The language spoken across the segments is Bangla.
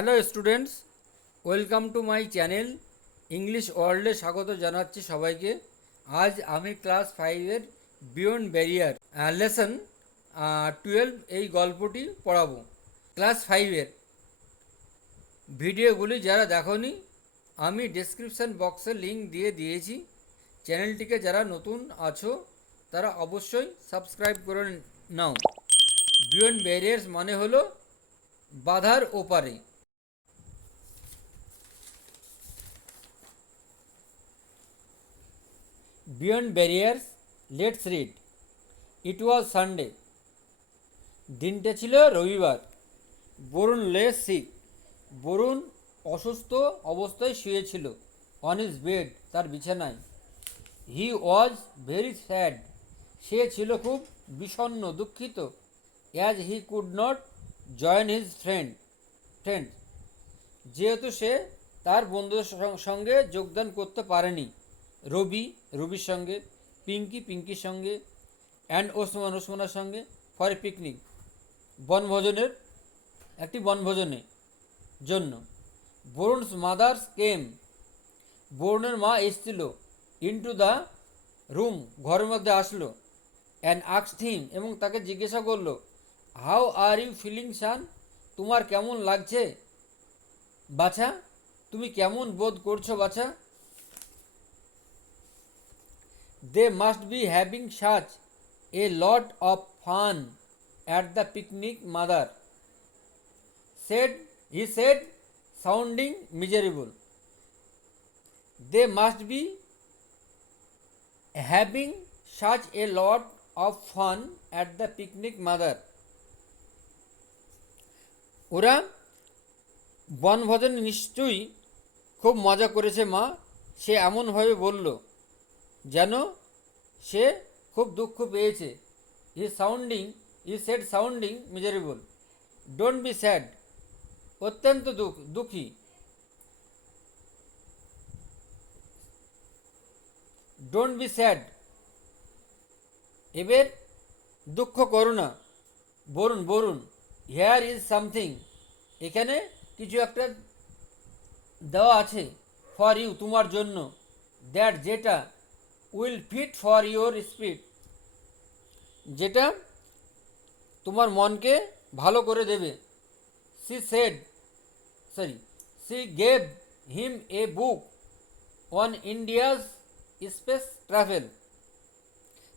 Hello students, welcome to my channel English ওয়ার্ল্ডে স্বাগত জানাচ্ছি সবাইকে। আজ আমি ক্লাস 5-এর বিয়ন্ড ব্যারিয়ার লেসন 12 এই গল্পটি পড়াবো। ক্লাস 5-এর ভিডিওগুলি যারা দেখোনি আমি ডেসক্রিপশান বক্সে লিঙ্ক দিয়ে দিয়েছি। চ্যানেলটিকে যারা নতুন আছো তারা অবশ্যই সাবস্ক্রাইব করে নাও। বিয়ন্ড ব্যারিয়ার্স মানে হলো বাধার ওপারে। Beyond barriers, let's read. It was Sunday. দিনটা ছিল রবিবার। বরুণ লে সিক। বরুণ অসুস্থ অবস্থায় শুয়েছিল অন হিজ বেড, তার বিছানায়। হি ওয়াজ ভেরি স্যাড। সে ছিল খুব বিষণ্ণ, দুঃখিত। As he could not join his friend, যেহেতু সে তার বন্ধুদের সঙ্গে যোগদান করতে পারেনি। রবির সঙ্গে, পিঙ্কির সঙ্গে, অ্যান্ড ওসমানার সঙ্গে, ফর এ পিকনিক, বনভোজনের জন্য। বরুণস মাদার্স কেম। বরুণের মা এসেছিল ইনটু দ্য রুম, ঘরের মধ্যে আসলো। অ্যান্ড আস্কড হিম, এবং তাকে জিজ্ঞাসা করলো, হাউ আর ইউ ফিলিং সান? তোমার কেমন লাগছে বাছা? তুমি কেমন বোধ করছো বাছা? They must be having such a lot of fun at the picnic, mother he said, sounding miserable. They must be having such a lot of fun at the picnic, mother. ওরা বনভোজনে নিশ্চয়ই খুব মজা করেছে মা, সে এমনভাবে বলল যেন সে খুব দুঃখ পেয়েছে। He said sounding miserable. Don't be sad, অত্যন্ত দুঃখী। ডোন্ট বি স্যাড, এবার দুঃখ করো না। বরুণ হিয়ার ইজ সামথিং, এখানে কিছু একটা দেওয়া আছে, ফর ইউ, তোমার জন্য, দ্যাট, যেটা, will fit for your spirit, যেটা তোমার মনকে ভালো করে দেবে। She gave him a book on India's space travel.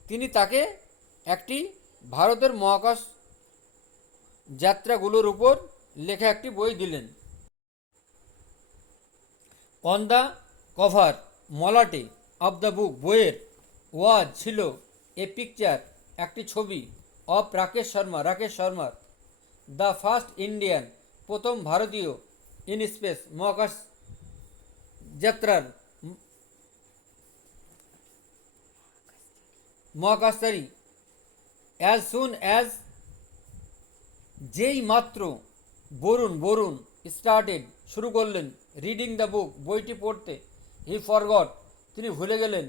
তিনি তাকে একটি ভারতের মহাকাশ যাত্রাগুলোর উপর লেখা একটি বই দিলেন। অন দ্য কভার, মলাটে, অফ দ্য বুক, বইয়ের, ওয়াজ, ছিল, এ পিকচার, একটি ছবি, অফ রাকেশ শর্মার, দ্য ফার্স্ট ইন্ডিয়ান, প্রথম ভারতীয়, ইন স্পেস, মহাকাশ যাত্রার, মহাকাশচারী। অ্যাজ সুন অ্যাজ, যেই মাত্র, বরুণ স্টার্টেড, শুরু করলেন, রিডিং দ্য বুক, বইটি পড়তে, হি ফরগট, তিনি ভুলে গেলেন,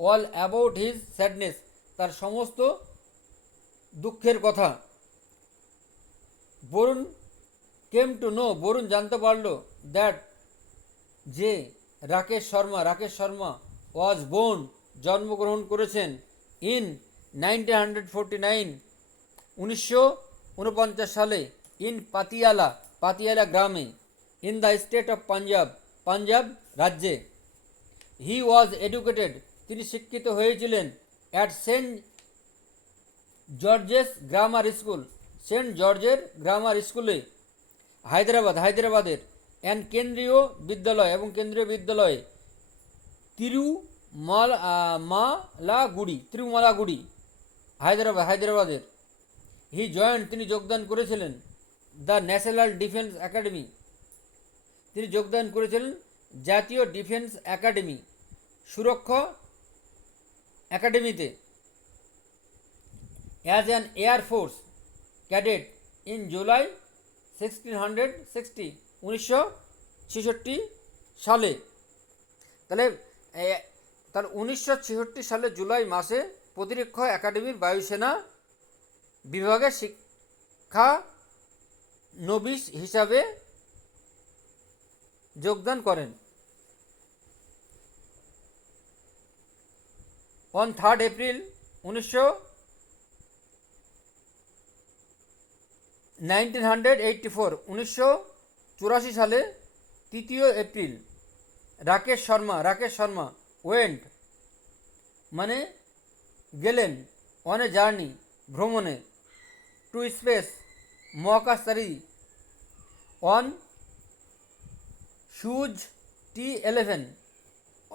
অল অ্যাবাউট হিজ স্যাডনেস, তার সমস্ত দুঃখের কথা। Varun came to know, Varun জানতে পারল, দ্যাট, যে, রাকেশ শর্মা ওয়াজ বোর্ন, জন্মগ্রহণ করেছেন, ইন 1949, 1949 সালে, ইন পাতিয়ালা গ্রামে, in the state of Punjab রাজ্যে। হি ওয়াজ এডুকেটেড, তিনি শিক্ষিত হয়েছিলেন, অ্যাট সেন্ট জর্জের গ্রামার স্কুলে, হায়দ্রাবাদের, অ্যান্ড কেন্দ্রীয় বিদ্যালয়ে, তিরুমালাগুড়ি, হায়দ্রাবাদের। হি জয়েন্ট, তিনি যোগদান করেছিলেন, দ্য ন্যাশনাল ডিফেন্স একাডেমি, তিনি যোগদান করেছিলেন জাতীয় ডিফেন্স একাডেমি, সুরক্ষা একাডেমিতে। As an air force cadet in July 1660, 1966 সালে। তাহলে 1966 সালে জুলাই মাসে প্রতিরক্ষা একাডেমির বায়ুসেনা বিভাগে শিক্ষা নবিশ হিসাবে যোগদান করেন। অন 3 এপ্রিল 1984 সালে 3 এপ্রিল রাকেশ শর্মা ওয়েন্ট মানে গেলেন অন এ জার্নি ভ্রমণে টু স্পেস মহাকাশচারী on Soyuz T11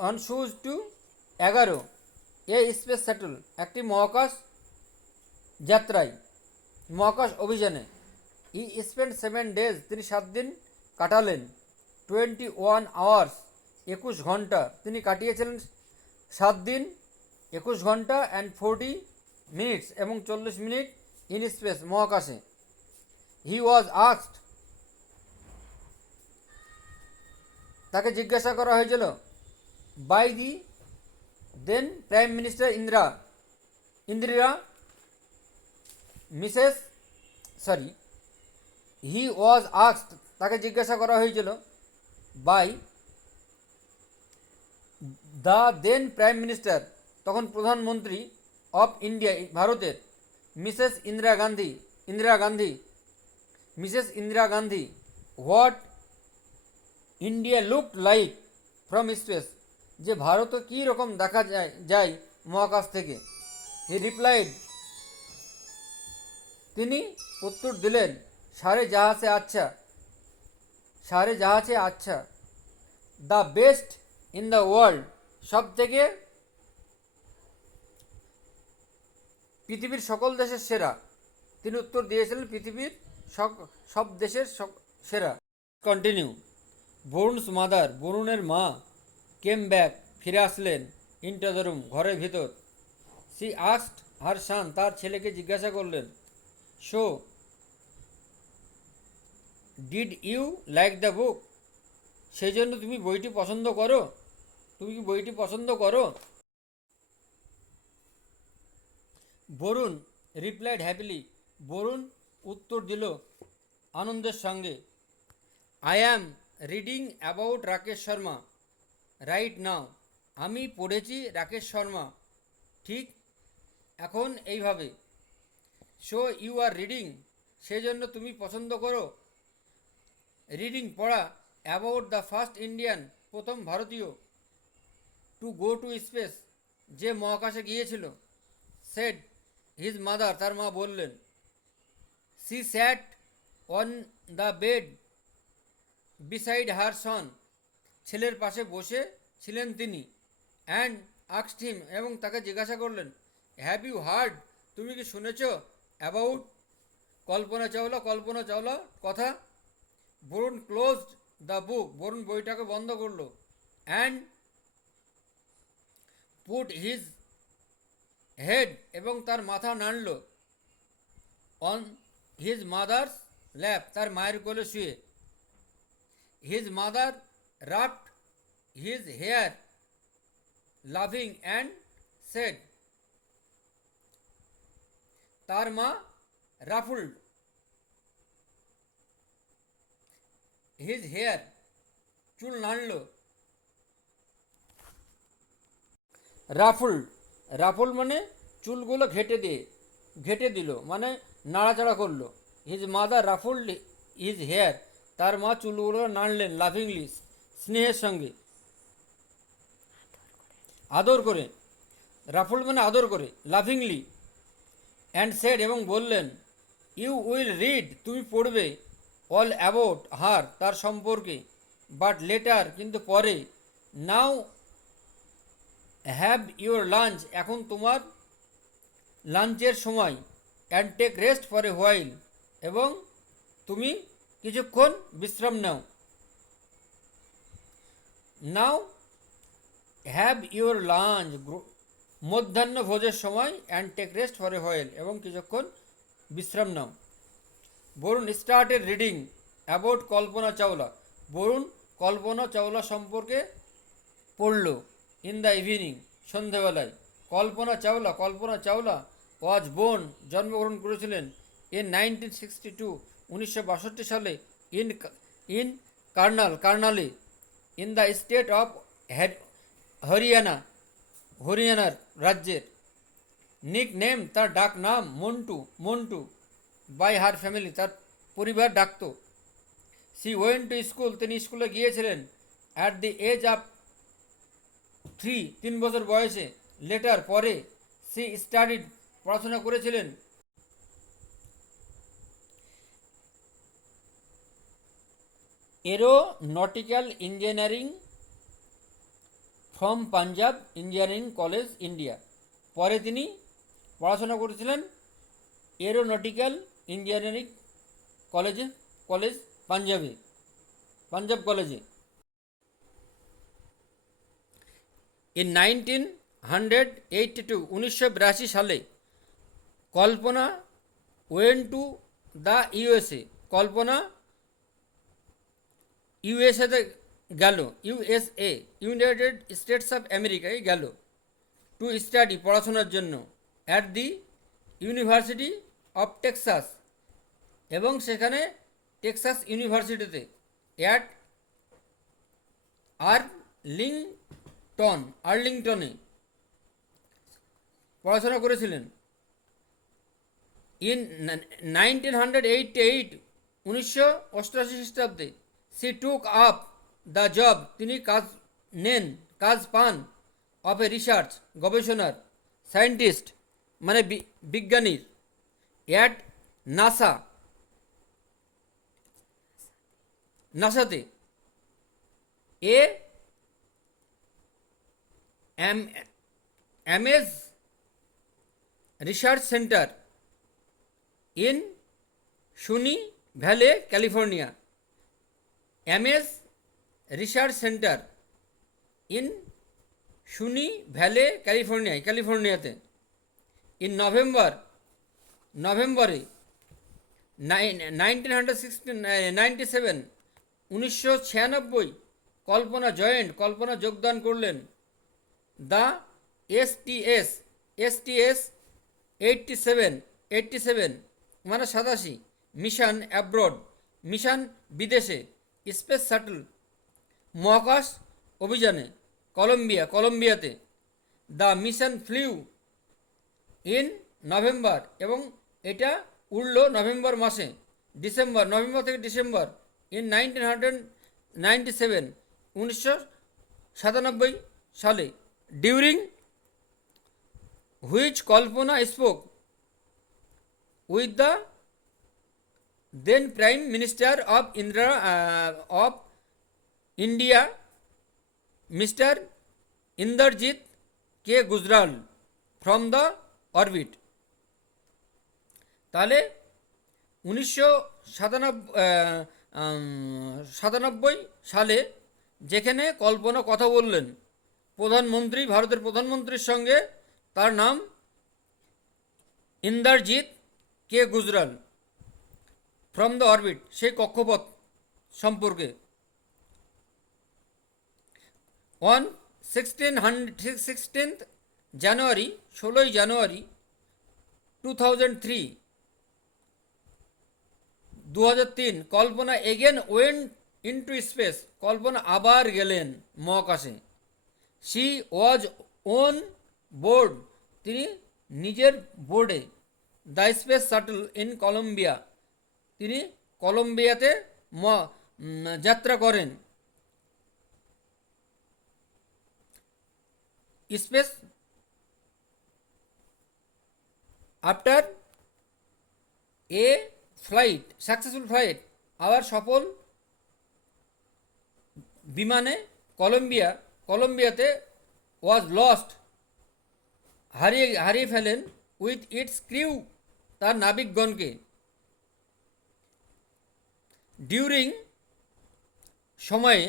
on Soyuz T 11 a space shuttle একটি মহাকাশ যাত্রায় মহাকাশ অভিযানে ই স্পেন্ড 7 days তিনি 7 দিন কাটালেন 21 hours 21 ঘন্টা তিনি কাটিয়েছিলেন 7 দিন 21 ঘন্টা অ্যান্ড 40 minutes এবং 40 মিনিট ইন স্পেস মহাকাশে। হি ওয়াজ আস্কড তাকে জিজ্ঞাসা করা হয়েছিল by the then prime minister Indira Mrs sorry he was asked তাকে জিজ্ঞাসা করা হয়েছিল by the then prime minister তখন প্রধানমন্ত্রী অফ ইন্ডিয়া ভারতের Mrs Indira Gandhi what India looked like from space যে ভারত কী রকম দেখা যায় মহাকাশ থেকে। হি রিপ্লাইড তিনি উত্তর দিলেন সারে জাহাজে আচ্ছা the best in the world সব থেকে পৃথিবীর সকল দেশের সেরা। তিনি উত্তর দিয়েছিলেন পৃথিবীর সব দেশের সেরা। কন্টিনিউ বরুণের মা কেম ব্যাক ফিরে আসলেন ইন্টো দ্য রুম ঘরের ভিতর। সি আস্কড হার সান তার ছেলেকে জিজ্ঞাসা করলেন so did you like the book সেই জন্য তুমি কি বইটি পছন্দ করো? বরুণ রিপ্লাইড হ্যাপিলি বরুণ উত্তর দিল আনন্দের সঙ্গে I am reading about Rakesh Sharma right now আমি পড়েছি রাকেশ শর্মা ঠিক এখন এইভাবে। সো ইউ আর রিডিং সেই জন্য তুমি পছন্দ করো। রিডিং পড়া অ্যাবাউট দ্য ফার্স্ট ইন্ডিয়ান প্রথম ভারতীয় টু গো টু স্পেস যে মহাকাশে গিয়েছিল। সেড হিজ মাদার তার মা বললেন। She sat on the bed beside her son ছেলের পাশে বসে ছিলেন তিনি। অ্যান্ড আস্কড হিম এবং তাকে জিজ্ঞাসা করলেন হ্যাভ ইউ হার্ড তুমি কি শুনেছ অ্যাবাউট কল্পনা চাওলা কথা। Varun closed the book Varun বইটাকে বন্ধ করলো। অ্যান্ড পুট হিজ হেড এবং তার মাথা নাড়ল অন হিজ মাদার্স ল্যাপ তার মায়ের কোলে শুয়ে। His mother ruffled his hair loving and said তার মা রাফুল্ড হিজ হেয়ার চুল নাড়ল। রাফুল্ড মানে চুলগুলো ঘেটে দিল মানে নাড়াচাড়া করলো। হিজ মাদার রাফুল্ড হিজ হেয়ার তার মা চুলগুলো নাড়লেন লাভিংলি স্নেহের সঙ্গে আদর করে। রাফুল্ড মানে আদর করে লাভিংলি অ্যান্ড সেড এবং বললেন ইউ উইল রিড তুমি পড়বে অল অ্যাবাউট হার তার সম্পর্কে বাট লেটার কিন্তু পরে। নাও হ্যাভ ইউর লাঞ্চ এখন তোমার লাঞ্চের সময়। And take rest for a while এবং তুমি কিছুক্ষণ বিশ্রাম নাও। নাও হ্যাভ ইউর লাঞ্চ মধ্যাহ্ন ভোজের সময়। And take rest for a while এবং কিছুক্ষণ বিশ্রাম নাও। Varun started reading about Kalpana Chawla Varun Kalpana Chawla সম্পর্কে পড়ল ইন দ্য ইভিনিং সন্ধেবেলায়। কল্পনা চাওলা ওয়াজ বোর্ন জন্মগ্রহণ করেছিলেন ইন 1962 1962 সালে ইন কার্নালে ইন দ্য স্টেট অফ হরিয়ানার রাজ্যের। নিক নেম তার ডাক নাম মন্টু বাই হার ফ্যামিলি, তার পরিবার ডাকত। সি ওয়েন্ট টু স্কুল, তিনি স্কুলে গিয়েছিলেন। অ্যাট দি এজ অফ 3 বয়সে। লেটার পরে। সি স্টাডিড, পড়াশোনা করেছিলেন। Aeronautical engineering from Punjab engineering college India. পরে তিনি পড়াশোনা করেছিলেন এরোনটিক্যাল ইঞ্জিনিয়ারিং কলেজ পাঞ্জাব কলেজে। ইন 1982, 1982 সালে কল্পনা ওয়েন্ট টু দ্য ইউএসএ, কল্পনা ইউএসএতে গেল, ইউনাইটেড স্টেটস অফ আমেরিকায় গেল, টু স্টাডি, পড়াশোনার জন্য, at the university of Texas, এবং সেখানে টেক্সাস ইউনিভার্সিটিতে, অ্যাট আর্লিংটনে পড়াশোনা করেছিলেন। ইন 1988, 1988 খ্রিস্টাব্দে, she took up the job, তিনি কাজ পান, অফ এ রিসার্চ, গবেষণার, সায়েন্টিস্ট মানে বিজ্ঞানীর, অ্যাট নাসাতে, a Ames research center in Sunnyvale, California. Ames research center in Sunnyvale, ক্যালিফোর্নিয়াতে। ইন নভেম্বরে 1997, 1996, কল্পনা যোগদান করলেন দ্য এসটিএস 87 মানে 87 মিশন অ্যাব্রড, মিশন বিদেশে, স্পেস শাটল মহাকাশ অভিযানে, কলম্বিয়াতে। The mission flew in November, এবং এটা উড়ল নভেম্বর থেকে ডিসেম্বর, ইন 1997, 1997 সালে। During which Kalpana spoke with the then prime minister of India, mister Indrajit K Gujral, from the orbit. তাহলে 1997 সালে যেখানে কল্পনা কথা বললেন ভারতের প্রধানমন্ত্রীর সঙ্গে, তার নাম Indrajit K Gujral, from the orbit, সেই কক্ষপথ সম্পর্কে। অন 16th জানুয়ারি, 16ই জানুয়ারি 2003, Kalpana again went into space, Kalpana আবার গেলেন মহাকাশে। শি ওয়াজ ওন বোর্ড, তিনি নিজের বোর্ডে, the space shuttle in Columbia, তিনি কলম্বিয়াতে যাত্রা করেন। Space after a successful flight, আবার সফল বিমানে কলম্বিয়াতে ওয়াজ লস্ট, হারিয়ে ফেলেন, উইথ ইটস ক্রিউ, তার নাবিকগণকে। ডিউরিং সময়ে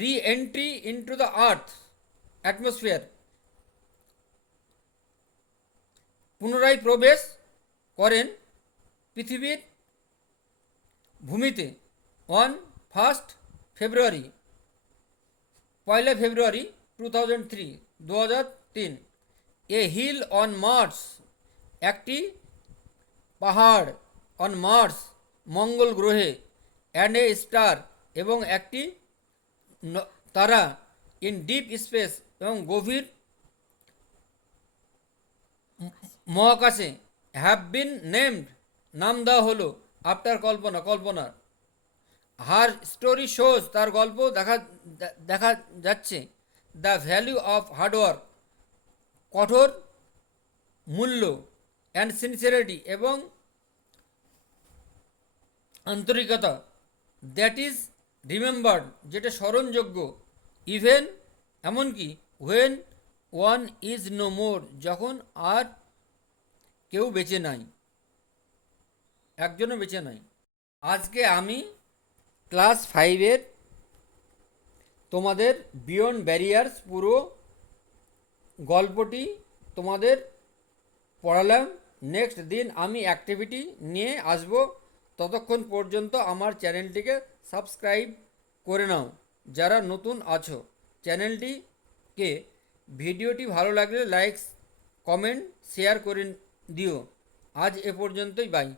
re entry into the earth atmosphere, পুনরায় প্রবেশ করেন পৃথিবীর ভূমিতে। On 1 February, 1 February 2003, a hill on Mars, একটি পাহাড়, অন মার্স মঙ্গল গ্রহে, অ্যান্ড এ স্টার, এবং একটি তারা ইন ডিপ স্পেস এবং গভীর মহাকাশে হ্যাভ বিন নেমড, নাম দেওয়া হলো আফটার কল্পনার। হার স্টোরি শোজ, তার গল্প দেখা যাচ্ছে দ্য ভ্যালু অফ হার্ডওয়ার্ক, কঠোর মূল্য, অ্যান্ড সিনসিয়ারিটি, এবং আন্তরিকতা, দ্যাট ইজ রিমেম্বার্ড, যেটা স্মরণযোগ্য, ইভেন এমনকি when one is no more, যখন আর কেউ বেঁচে নাই, একজনও বেঁচে নাই। আজকে আমি ক্লাস 5-এর তোমাদের বিয়ন্ড ব্যারিয়ার্স পুরো গল্পটি তোমাদের পড়ালাম। নেক্সট দিন আমি অ্যাক্টিভিটি নিয়ে আসব। ততক্ষণ পর্যন্ত আমার চ্যানেলটিকে সাবস্ক্রাইব করে নাও যারা নতুন আছো। চ্যানেলটিকে ভিডিওটি ভালো লাগলে লাইক, কমেন্ট, শেয়ার করে দিও। আজ এ পর্যন্তই, বাই।